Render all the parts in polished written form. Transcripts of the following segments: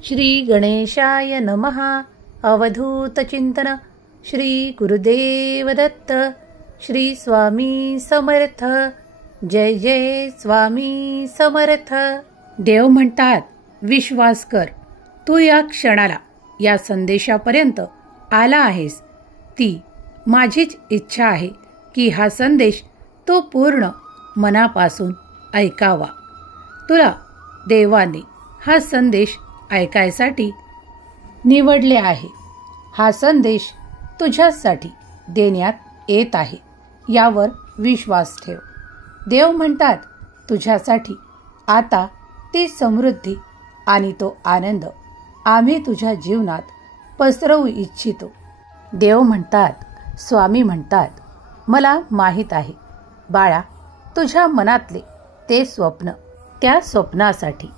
श्री गणेशाय नमः. अवधूत चिंतन. श्री गुरुदेव दत्त. श्री स्वामी समर्थ. जय जय स्वामी समर्थ. देव म्हणतात, विश्वास कर. तू या क्षणाला, या संदेशापर्यंत आला आहेस. ती माझीच इच्छा आहे की हा संदेश तो पूर्ण मनापासून ऐकावा. तुला देवाने हा संदेश ऐकायसाठी निवडले आहे. हा संदेश तुझ्यासाठी देण्यात येत आहे, यावर विश्वास ठेव. देव म्हणतात, तुझ्यासाठी आता ती समृद्धी आणि तो आनंद आम्ही तुझ्या जीवनात पसरवू इच्छितो. देव म्हणतात, स्वामी म्हणतात, मला माहीत आहे बाळा, तुझ्या मनातले ते स्वप्न, त्या स्वप्नासाठी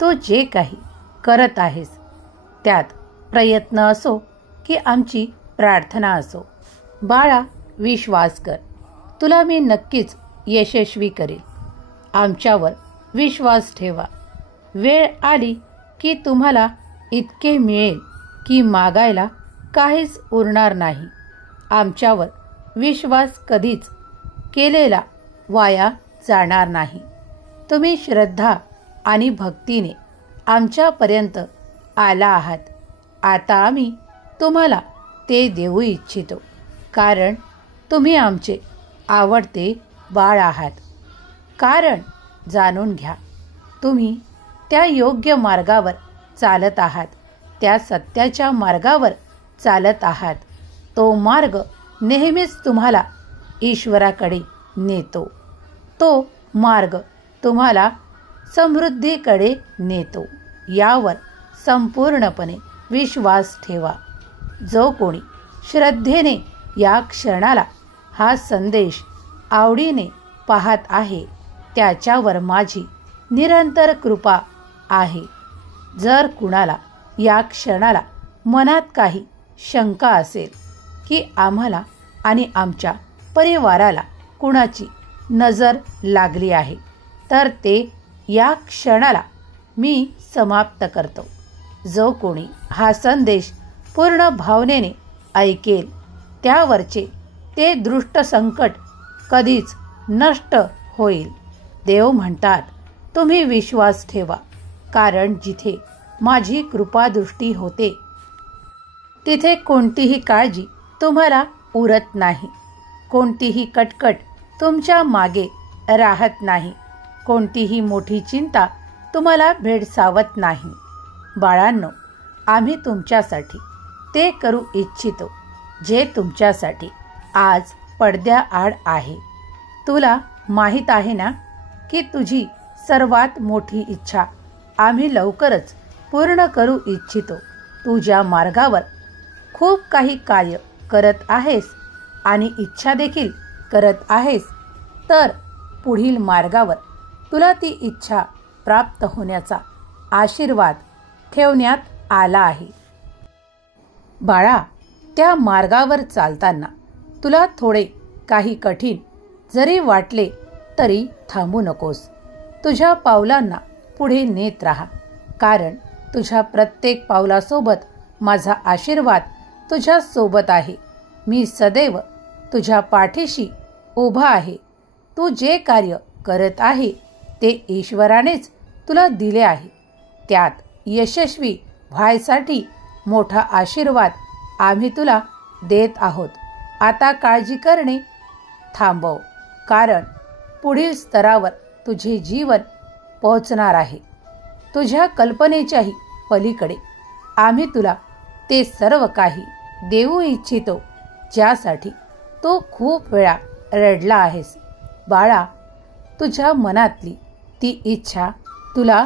तू जे काही करत आहेस, त्यात प्रयत्न असो की आमची प्रार्थना असो, बाळा विश्वास कर. तुला मी नक्कीच यशस्वी करेल. आमच्यावर विश्वास ठेवा. वेळ आली की तुम्हाला इतके मिळेल की मागायला काहीच उरणार नाही. आमच्यावर विश्वास कधीच केलेला वाया जाणार नाही. तुम्ही श्रद्धा आणि भक्तीने आमच्यापर्यंत आला आहात. आता आम्ही तुम्हाला ते देऊ इच्छितो, कारण तुम्ही आमचे आवडते बाळ आहात. कारण जाणून घ्या, तुम्ही त्या योग्य मार्गावर चालत आहात, त्या सत्याच्या मार्गावर चालत आहात. तो मार्ग नेहमीच तुम्हाला ईश्वराकडे नेतो. तो मार्ग तुम्हाला समृद्धीकडे नेतो. यावर संपूर्णपणे विश्वास ठेवा. जो कोणी श्रद्धेने या क्षणाला हा संदेश आवडीने पाहत आहे, त्याच्यावर माझी निरंतर कृपा आहे. जर कुणाला या क्षणाला मनात काही शंका असेल की आम्हाला आणि आमच्या परिवाराला कुणाची नजर लागली आहे, तर ते या क्षणाला मी समाप्त करतो. जो कोणी हा संदेश पूर्ण भावनेने ऐकेल, त्यावरचे ते दृष्ट संकट कधीच नष्ट होईल. देव म्हणतात, तुम्ही विश्वास ठेवा, कारण जिथे माझी कृपादृष्टी होते, तिथे कोणतीही काळजी तुम्हाला उरत नाही. कोणतीही कटकट तुमच्या मागे राहत नाही. कोणतीही मोठी चिंता तुम्हाला भेडसावत नाही. बाळांनो, आम्ही तुमच्यासाठी ते करू इच्छितो जे तुमच्यासाठी आज पडद्याआड आहे. तुला माहीत आहे ना की तुझी सर्वात मोठी इच्छा आम्ही लवकरच पूर्ण करू इच्छितो. तू ज्या मार्गावर खूप काही कार्य करत आहेस आणि इच्छा देखील करत आहेस, तर पुढील मार्गावर तुला ती इच्छा प्राप्त होण्याचा आशीर्वाद ठेवण्यात आला आहे. बाळा, त्या मार्गावर चालताना तुला थोडे काही कठीण जरी वाटले तरी थांबू नकोस. तुझ्या पावलांना पुढे नेत राहा, कारण तुझ्या प्रत्येक पावलासोबत माझा आशीर्वाद तुझ्या सोबत आहे. मी सदैव तुझ्या पाठीशी उभा आहे. तू जे कार्य करत आहे ते ईश्वरानेच तुला दिले आहे. त्यात यशस्वी व्हायसाठी मोठा आशीर्वाद आम्ही तुला देत आहोत. आता काळजी करणे थांबव, कारण पुढील स्तरावर तुझे जीवन पोहोचणार आहे. तुझ्या कल्पनेच्याही पलीकडे आम्ही तुला ते सर्व काही देऊ इच्छितो, ज्यासाठी तू खूप वेळा रडला आहेस. बाळा, तुझ्या मनातली ती इच्छा तुला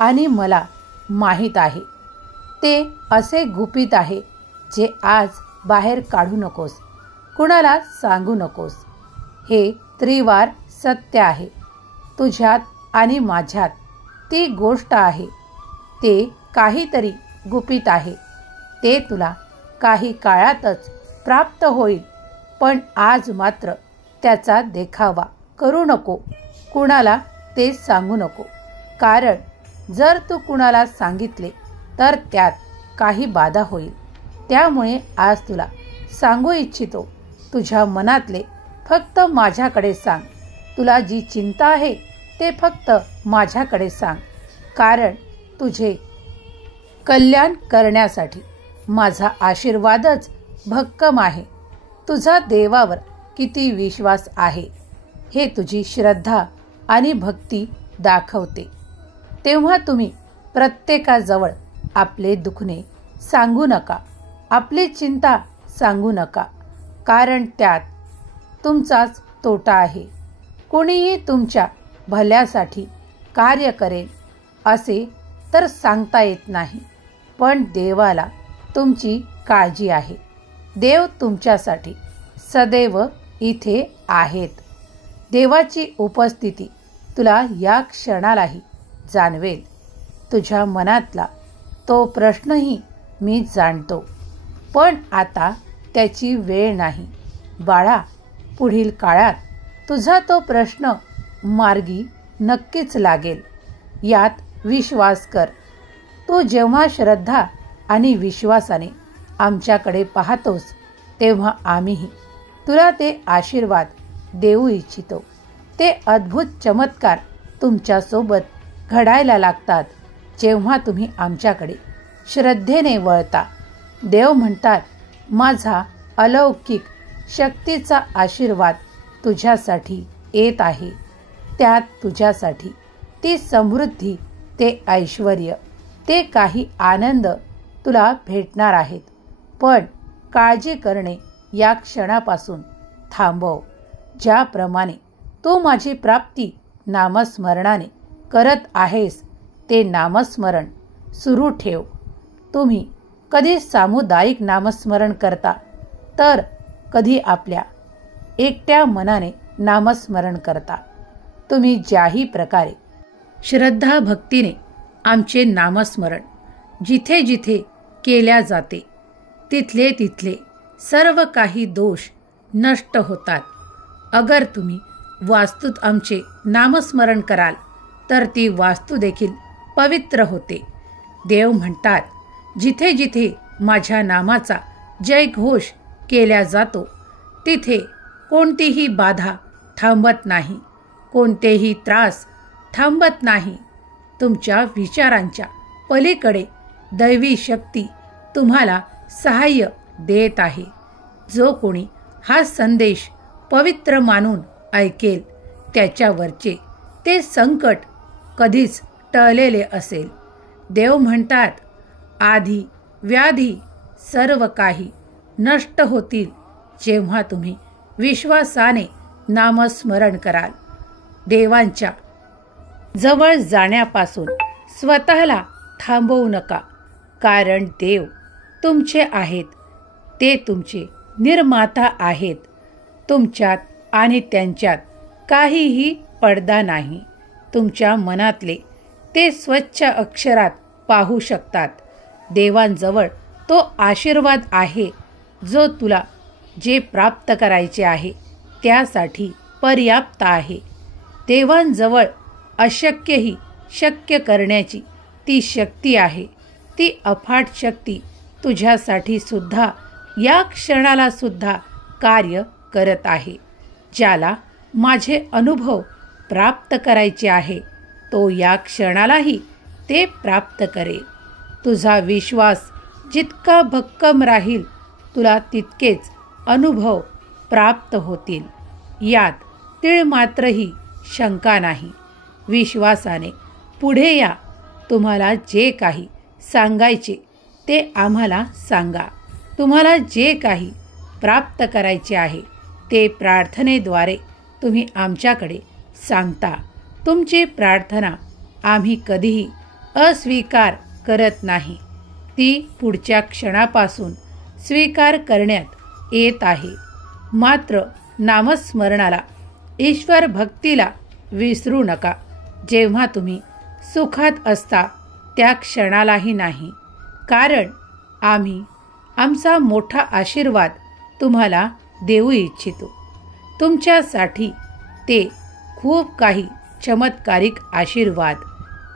आणि मला माहीत आहे. ते असे गुपित आहे जे आज बाहेर काढू नकोस, कुणाला सांगू नकोस. हे त्रिवार सत्य आहे. तुझ्यात आणि माझ्यात ती गोष्ट आहे. ते काहीतरी गुपित आहे. ते तुला काही काळातच प्राप्त होईल, पण आज मात्र त्याचा देखावा करू नको, कुणाला ते सांगू नको. कारण जर तू कुणाला सांगितले तर त्यात काही बाधा होईल. त्यामुळे आज तुला सांगू इच्छितो, तुझ्या मनातले फक्त माझ्याकडे सांग. तुला जी चिंता आहे ते फक्त माझ्याकडे सांग. कारण तुझे कल्याण करण्यासाठी माझा आशीर्वादच भक्कम आहे. तुझा देवावर किती विश्वास आहे हे तुझी श्रद्धा आणि भक्ती दाखवते. तेव्हा तुम्ही प्रत्येकाजवळ आपले दुखणे सांगू नका, आपली चिंता सांगू नका. कारण त्यात तुमचाच तोटा आहे. कोणीही तुमच्या भल्यासाठी कार्य करेल असे तर सांगता येत नाही. पण देवाला तुमची काळजी आहे. देव तुमच्यासाठी सदैव इथे आहेत. देवाची उपस्थिती तुला या क्षणालाही जाणवेल. तुझ्या मनातला तो प्रश्नही मी जाणतो. पण आता त्याची वेळ नाही. बाळा, पुढील काळात तुझा तो प्रश्न मार्गी नक्कीच लागेल. यात विश्वास कर. तू जेव्हा श्रद्धा आणि विश्वासाने आमच्याकडे पाहतोस तेव्हा आम्हीही तुला ते आशीर्वाद देऊ इच्छितो. ते अद्भुत चमत्कार तुमच्यासोबत घडायला लागतात जेव्हा तुम्ही आमच्याकडे श्रद्धेने वळता. देव म्हणतात, माझा अलौकिक शक्तीचा आशीर्वाद तुझ्यासाठी येत आहे. त्यात तुझ्यासाठी ती समृद्धी, ते ऐश्वर्य, ते काही आनंद तुला भेटणार आहेत. पण काळजी करणे या क्षणापासून थांबव. ज्याप्रमाणे तू माझी प्राप्ती नामस्मरणाने करत आहेस ते नामस्मरण सुरू ठेव. तुम्ही कधी सामुदायिक नामस्मरण करता तर कधी आपल्या एकट्या मनाने नामस्मरण करता. तुम्ही ज्याही प्रकारे श्रद्धा भक्तीने आमचे नामस्मरण जिथे जिथे केल्या जाते तिथले तिथले सर्व काही दोष नष्ट होतात. अगर तुम्ही वास्तूत आमचे नामस्मरण कराल तर ती वास्तू देखील पवित्र होते. देव म्हणतात, जिथे जिथे माझ्या नामाचा जयघोष केला जातो तिथे कोणतीही बाधा थांबत नाही, कोणतेही त्रास थांबत नाही. तुमच्या विचारांच्या पलीकडे दैवी शक्ती तुम्हाला सहाय्य देत आहे. जो कोणी हा संदेश पवित्र मानून ऐकेल त्याच्यावरचे ते संकट कधीच टळलेले असेल. देव म्हणतात, आधी व्याधी सर्व काही नष्ट होतील जेव्हा तुम्ही विश्वासाने नामस्मरण कराल. देवांच्या जवळ जाण्यापासून स्वतःला थांबवू नका. कारण देव तुमचे आहेत. ते तुमचे निर्माता आहेत. तुमच्यात आणि त्यांच्यात काहीही पडदा नाही. तुमच्या मनातले ते स्वच्छ अक्षरात पाहू शकतात. देवांजवळ तो आशीर्वाद आहे जो तुला जे प्राप्त करायचे आहे त्यासाठी पर्याप्त आहे. देवांजवळ अशक्यही शक्य करण्याची ती शक्ती आहे. ती अफाट शक्ती तुझ्यासाठी सुद्धा या क्षणाला सुद्धा कार्य करत आहे. ज्याला माझे अनुभव प्राप्त करायचे आहे तो या क्षणालाही ते प्राप्त करेल. तुझा विश्वास जितका भक्कम राहील तुला तितकेच अनुभव प्राप्त होतील. यात तीळ मात्रही शंका नाही. विश्वासाने पुढे या. तुम्हाला जे काही सांगायचे ते आम्हाला सांगा. तुम्हाला जे काही प्राप्त करायचे आहे ते प्रार्थनेद्वारे तुम्ही आमच्याकडे सांगता. तुमची प्रार्थना आम्ही कधीही अस्वीकार करत नाही. ती पुढच्या क्षणापासून स्वीकार करण्यात येत आहे. मात्र नामस्मरणाला, ईश्वर भक्तीला विसरू नका. जेव्हा तुम्ही सुखात असता त्या क्षणालाही नाही. कारण आम्ही आमचा मोठा आशीर्वाद तुम्हाला देऊ इच्छितो. तुमच्यासाठी ते खूप काही चमत्कारिक आशीर्वाद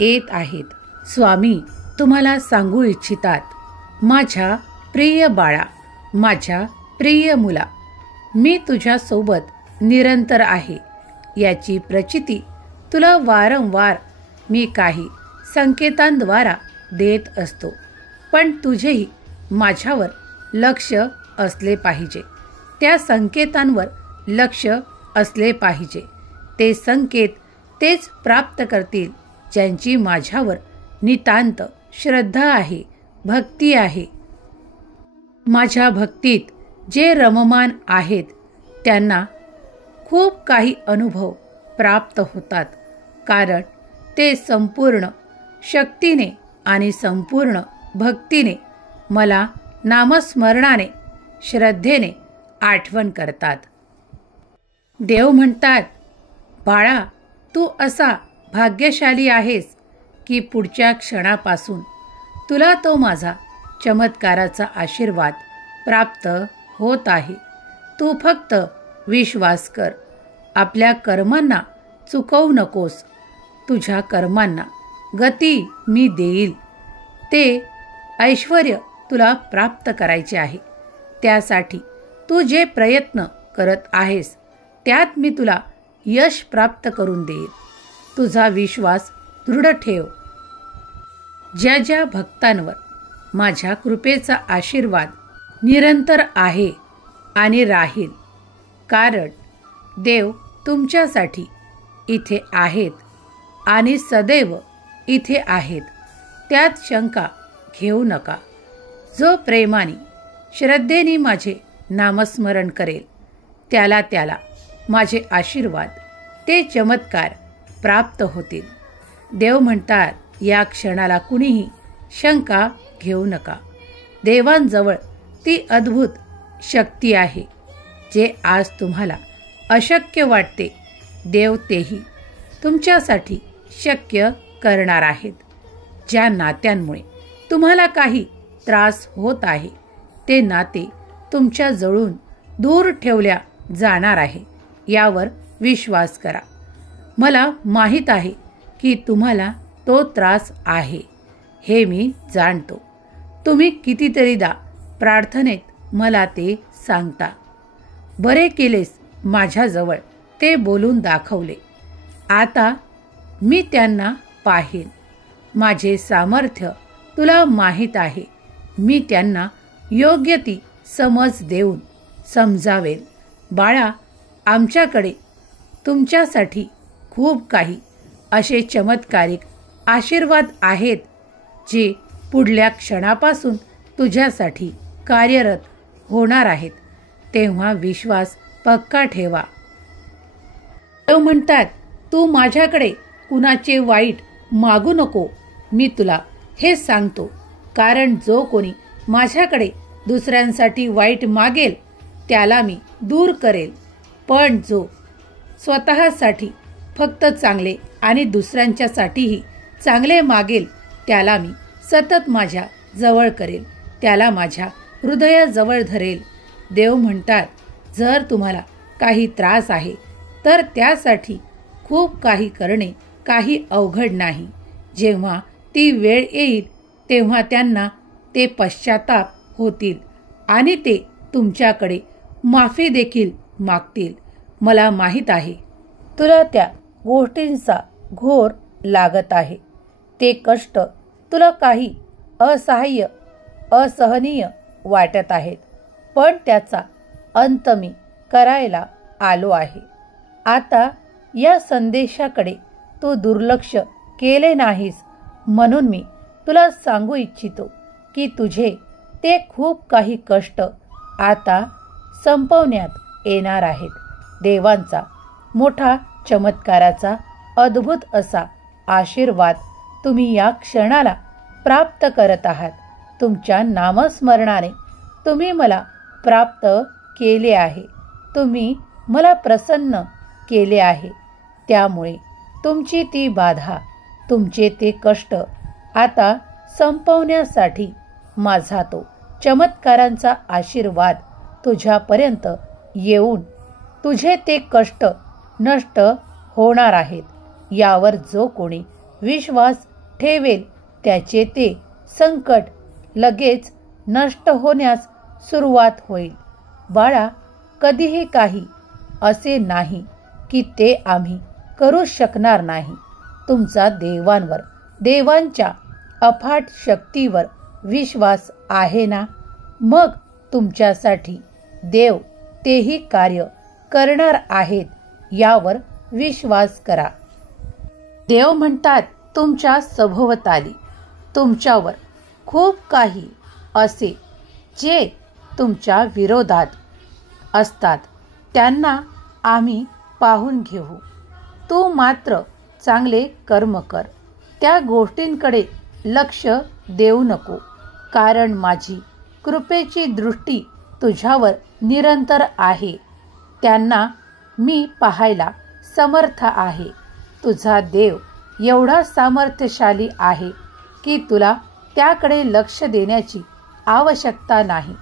येत आहेत. स्वामी तुम्हाला सांगू इच्छितात, माझ्या प्रिय बाळा, माझ्या प्रिय मुला, मी तुझ्यासोबत निरंतर आहे याची प्रचिती तुला वारंवार मी काही संकेतांद्वारा देत असतो. पण तुझेही माझ्यावर लक्ष असले पाहिजे. त्या संकेतांवर लक्ष असले पाहिजे. ते संकेत तेच प्राप्त करतील ज्यांची माझ्यावर नितांत श्रद्धा आहे, भक्ती आहे. माझ्या भक्तीत जे रममान आहेत त्यांना खूप काही अनुभव प्राप्त होतात, कारण ते संपूर्ण शक्तीने आणि संपूर्ण भक्तीने मला नामस्मरणाने, श्रद्धेने आठवण करतात. देव म्हणतात, बाळा, तू असा भाग्यशाली आहेस की पुढच्या क्षणापासून तुला तो माझा चमत्काराचा आशीर्वाद प्राप्त होत आहे. तू फक्त विश्वास कर. आपल्या कर्मांना चुकवू नकोस. तुझ्या कर्मांना गती मी देईल. ते ऐश्वर्य तुला प्राप्त करायचे आहे. त्यासाठी तू जे प्रयत्न करत आहेस त्यात मी तुला यश प्राप्त करून देईल. तुझा विश्वास दृढ ठेव. ज्या ज्या भक्तांवर माझ्या कृपेचा आशीर्वाद निरंतर आहे आणि राहील, कारण देव तुमच्यासाठी इथे आहेत आणि सदैव इथे आहेत, त्यात शंका घेऊ नका. जो प्रेमाने, श्रद्धेने माझे नामस्मरण करेल त्याला त्याला माझे आशीर्वाद, ते चमत्कार प्राप्त होतील. देव म्हणतात, या क्षणाला कुणीही शंका घेऊ नका. देवांजवळ ती अद्भुत शक्ती आहे. जे आज तुम्हाला अशक्य वाटते, देव तेही तुमच्यासाठी शक्य करणार आहेत. ज्या नात्यांमुळे तुम्हाला काही त्रास होत आहे ते नाते तुमच्या जवळून दूर ठेवल्या जाणार आहे, यावर विश्वास करा. मला माहीत आहे की तुम्हाला तो त्रास आहे, हे मी जाणतो. तुम्ही कितीतरीदा प्रार्थनेत मला ते सांगता. बरे केलेस माझ्याजवळ ते बोलून दाखवले. आता मी त्यांना पाहीन. माझे सामर्थ्य तुला माहीत आहे. मी त्यांना योग्य ती समज देऊन समजावेल. बाळा, आमच्याकडे तुमच्यासाठी खूप काही असे चमत्कारिक आशीर्वाद आहेत जे पुढल्या क्षणापासून तुझ्यासाठी कार्यरत होणार आहेत. तेव्हा विश्वास पक्का ठेवा. देव म्हणतात, तू माझ्याकडे कुणाचे वाईट मागू नको. मी तुला हे सांगतो, कारण जो कोणी माझ्याकडे दुसऱ्यांसाठी वाईट मागेल त्याला मी दूर करेल. पण जो स्वतःसाठी फक्त चांगले आणि दुसऱ्यांच्यासाठीही चांगले मागेल त्याला मी सतत माझ्या जवळ करेल, त्याला माझ्या हृदयाजवळ धरेल. देव म्हणतात, जर तुम्हाला काही त्रास आहे तर त्यासाठी खूप काही करणे काही अवघड नाही. जेव्हा ती वेळ येईल तेव्हा त्यांना ते पश्चाताप होतील आणि ते तुमच्याकडे माफी देखील मागतील. मला माहीत आहे तुला त्या गोष्टींचा घोर लागत आहे. ते कष्ट तुला काही असहाय्य, असहनीय वाटत आहेत, पण त्याचा अंत मी करायला आलो आहे. आता या संदेशाकडे तू दुर्लक्ष केले नाहीस म्हणून मी तुला सांगू इच्छितो की तुझे ते खूप काही कष्ट आता संपवण्यात येणार आहेत. देवांचा मोठा चमत्काराचा अद्भुत असा आशीर्वाद तुम्ही या क्षणाला प्राप्त करत आहात. तुमच्या नामस्मरणाने तुम्ही मला प्राप्त केले आहे. तुम्ही मला प्रसन्न केले आहे. त्यामुळे तुमची ती बाधा, तुमचे ते कष्ट आता संपवण्यासाठी माझा तो चमत्कारांचा आशीर्वाद तुझ्यापर्यंत येऊन तुझे ते कष्ट नष्ट होणार आहेत. यावर जो कोणी विश्वास ठेवेल त्याचे ते संकट लगेच नष्ट होण्यास सुरुवात होईल. बाळा, कधीही काही असे नाही की ते आम्ही करू शकणार नाही. तुमचा देवांवर, देवांच्या अफाट शक्तीवर विश्वास आहे ना? मग तुमच्यासाठी देव तेही कार्य करणार आहेत यावर विश्वास करा. देव म्हणतात, तुमच्या सभोवताली तुमच्यावर खूप काही असे जे तुमच्या विरोधात असतात त्यांना आम्ही पाहून घेऊ. तू मात्र चांगले कर्म कर. त्या गोष्टींकडे लक्ष देऊ नको, कारण माझी कृपेची दृष्टी तुझ्यावर निरंतर आहे. त्यांना मी पाहायला समर्थ आहे. तुझा देव एवढा सामर्थ्यशाली आहे की तुला त्याकडे लक्ष देण्याची आवश्यकता नाही.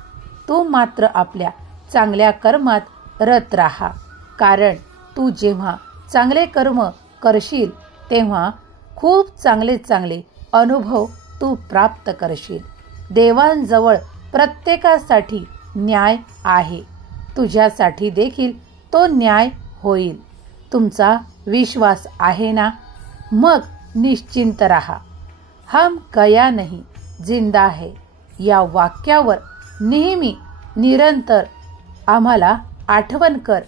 तू मात्र आपल्या चांगल्या कर्मात रत राहा, कारण तू जेव्हा चांगले कर्म करशील तेव्हा खूप चांगले चांगले अनुभव तू प्राप्त करशील. देवांजवळ प्रत्येकासाठी न्याय आहे. तुझ्यासाठी देखील तो न्याय होईल. तुमचा विश्वास आहे ना? मग निश्चिंत रहा. हम गया नहीं जिंदा है या वाक्यावर नेहमी निरंतर आम्हाला आठवण कर.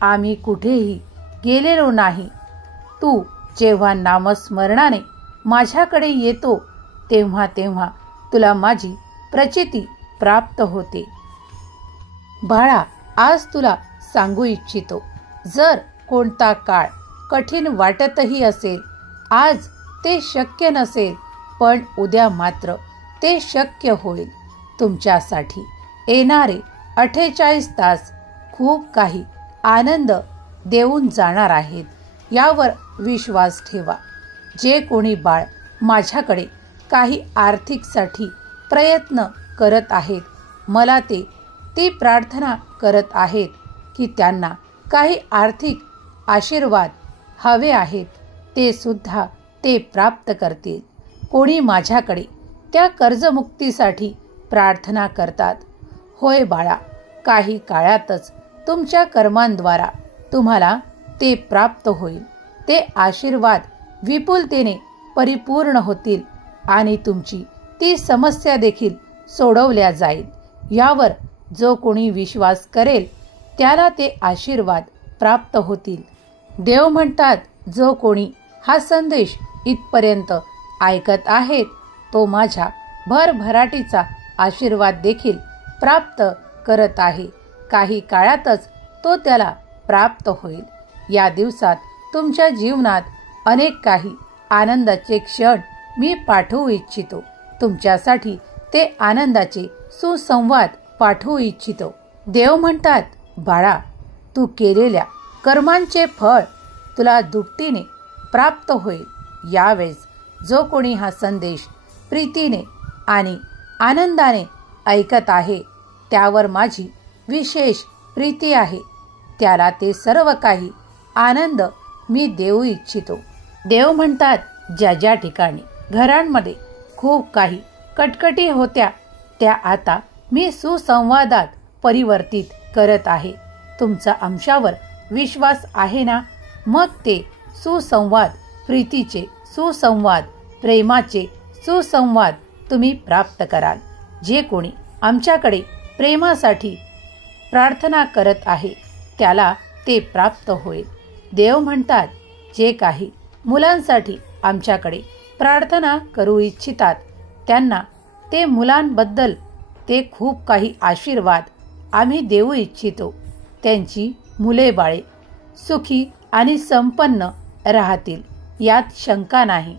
आम्ही कुठेही गेलेलो नाही. तू जेव्हा नामस्मरणाने माझ्याकडे येतो तेव्हा तेव्हा तुला माझी प्रचिती प्राप्त होते. बाळा, आज तुला सांगू इच्छितो, जर कोणता काळ कठीण वाटतही असेल, आज ते शक्य नसेल, पण उद्या मात्र ते शक्य होईल. तुमच्यासाठी येणारे 48 तास खूप काही आनंद देऊन जाणार आहेत यावर विश्वास ठेवा. जे कोणी बाळ माझ्याकडे काही आर्थिकसाठी प्रयत्न करत आहेत, मला ती प्रार्थना करत आहेत की त्यांना काही आर्थिक आशीर्वाद हवे आहेत, ते सुद्धा ते प्राप्त करतील. कोणी माझ्याकडे त्या कर्जमुक्तीसाठी प्रार्थना करतात. होय बाळा, काही काळातच तुमच्या कर्मांद्वारा तुम्हाला ते प्राप्त होईल. ते आशीर्वाद विपुलतेने परिपूर्ण होतील आणि तुमची ती समस्या देखील सोडवल्या जाईल. यावर जो कोणी विश्वास करेल त्याला ते आशीर्वाद प्राप्त होतील. देव म्हणतात, जो कोणी हा संदेश इथपर्यंत ऐकत आहेत तो माझ्या भरभराटीचा आशीर्वाद देखील प्राप्त करत आहे. काही काळातच तो त्याला प्राप्त होईल. या दिवसात तुमच्या जीवनात अनेक काही आनंदाचे क्षण मी पाठवू इच्छितो. तुमच्यासाठी ते आनंदाचे सुसंवाद पाठवू इच्छितो. देव म्हणतात, बाळा, तू केलेल्या कर्मांचे फळ तुला दुपटीने प्राप्त होईल. यावेळेस जो कोणी हा संदेश प्रीतीने आणि आनंदाने ऐकत आहे त्यावर माझी विशेष प्रीती आहे. त्याला ते सर्व काही आनंद मी देऊ इच्छितो. देव म्हणतात, ज्या ज्या ठिकाणी घरांमध्ये खूप काही कटकटी होत्या त्या आता मी सुसंवादात परिवर्तित करत आहे. तुमचा आमच्यावर विश्वास आहे ना? मग ते सुसंवाद, प्रीतीचे सुसंवाद, प्रेमाचे सुसंवाद तुम्ही प्राप्त कराल. जे कोणी आमच्याकडे प्रेमासाठी प्रार्थना करत आहे त्याला ते प्राप्त होईल. देव म्हणतात, जे काही मुलांसाठी आमच्याकडे प्रार्थना करू इच्छितात त्यांना ते मुलांबद्दल ते खूप काही आशीर्वाद आम्ही देऊ इच्छितो. त्यांची मुले बाळे सुखी आणि संपन्न राहतील यात शंका नाही.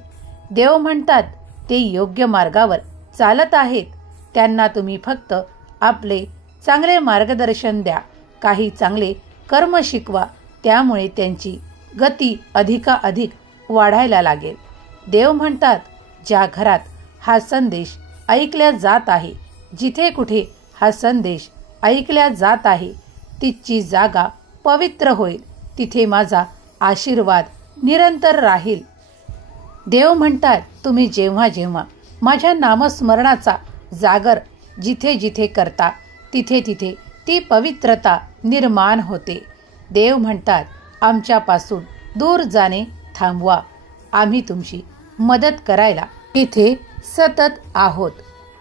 देव म्हणतात, ते योग्य मार्गावर चालत आहेत. त्यांना तुम्ही फक्त आपले चांगले मार्गदर्शन द्या. काही चांगले कर्म शिकवा. त्यामुळे त्यांची गती अधिकाधिक वाढायला लागेल. देव म्हणतात, ज्या घरात हा संदेश ऐकल्या जात आहे, जिथे कुठे हा संदेश ऐकल्या जात आहे तिची जागा पवित्र होईल. तिथे माझा आशीर्वाद निरंतर राहील. देव म्हणतात, तुम्ही जेव्हा जेव्हा माझ्या नामस्मरणाचा जागर जिथे जिथे करता तिथे तिथे ती पवित्रता निर्माण होते. देव म्हणतात, आमच्यापासून दूर जाणे थांबवा. आम्ही तुमची मदत करायला तिथे सतत आहोत.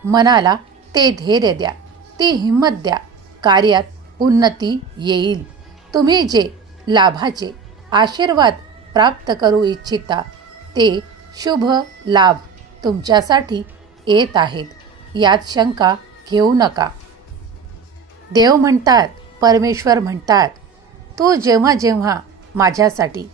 मनाला ते धैर्य द्या, ती हिंमत द्या. कार्यात उन्नती येईल. तुम्ही जे लाभाचे आशीर्वाद प्राप्त करू इच्छिता ते शुभ लाभ तुमच्यासाठी येत आहेत. यात शंका घेऊ नका. देव म्हणतात, परमेश्वर म्हणतात, तू जेव्हा जेव्हा माझ्यासाठी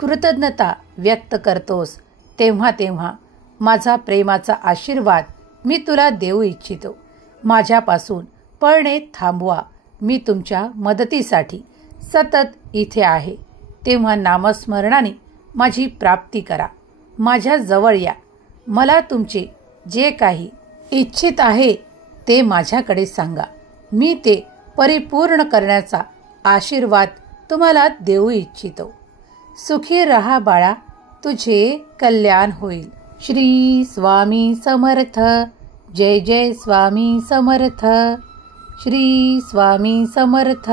कृतज्ञता व्यक्त करतोस तेव्हा तेव्हा माझा प्रेमाचा आशीर्वाद मी तुला देऊ इच्छितो. माझ्यापासून पळणे थांबवा. मी तुमच्या मदतीसाठी सतत इथे आहे. तेव्हा नामस्मरणाने माझी प्राप्ती करा. माझ्या जवळ या. मला तुमचे जे काही इच्छित आहे ते माझ्याकडे सांगा. मी ते परिपूर्ण करण्याचा आशीर्वाद तुम्हाला देऊ इच्छितो. सुखी रहा बाळा, तुझे कल्याण होईल. श्री स्वामी समर्थ. जय जय स्वामी समर्थ. श्री स्वामी समर्थ.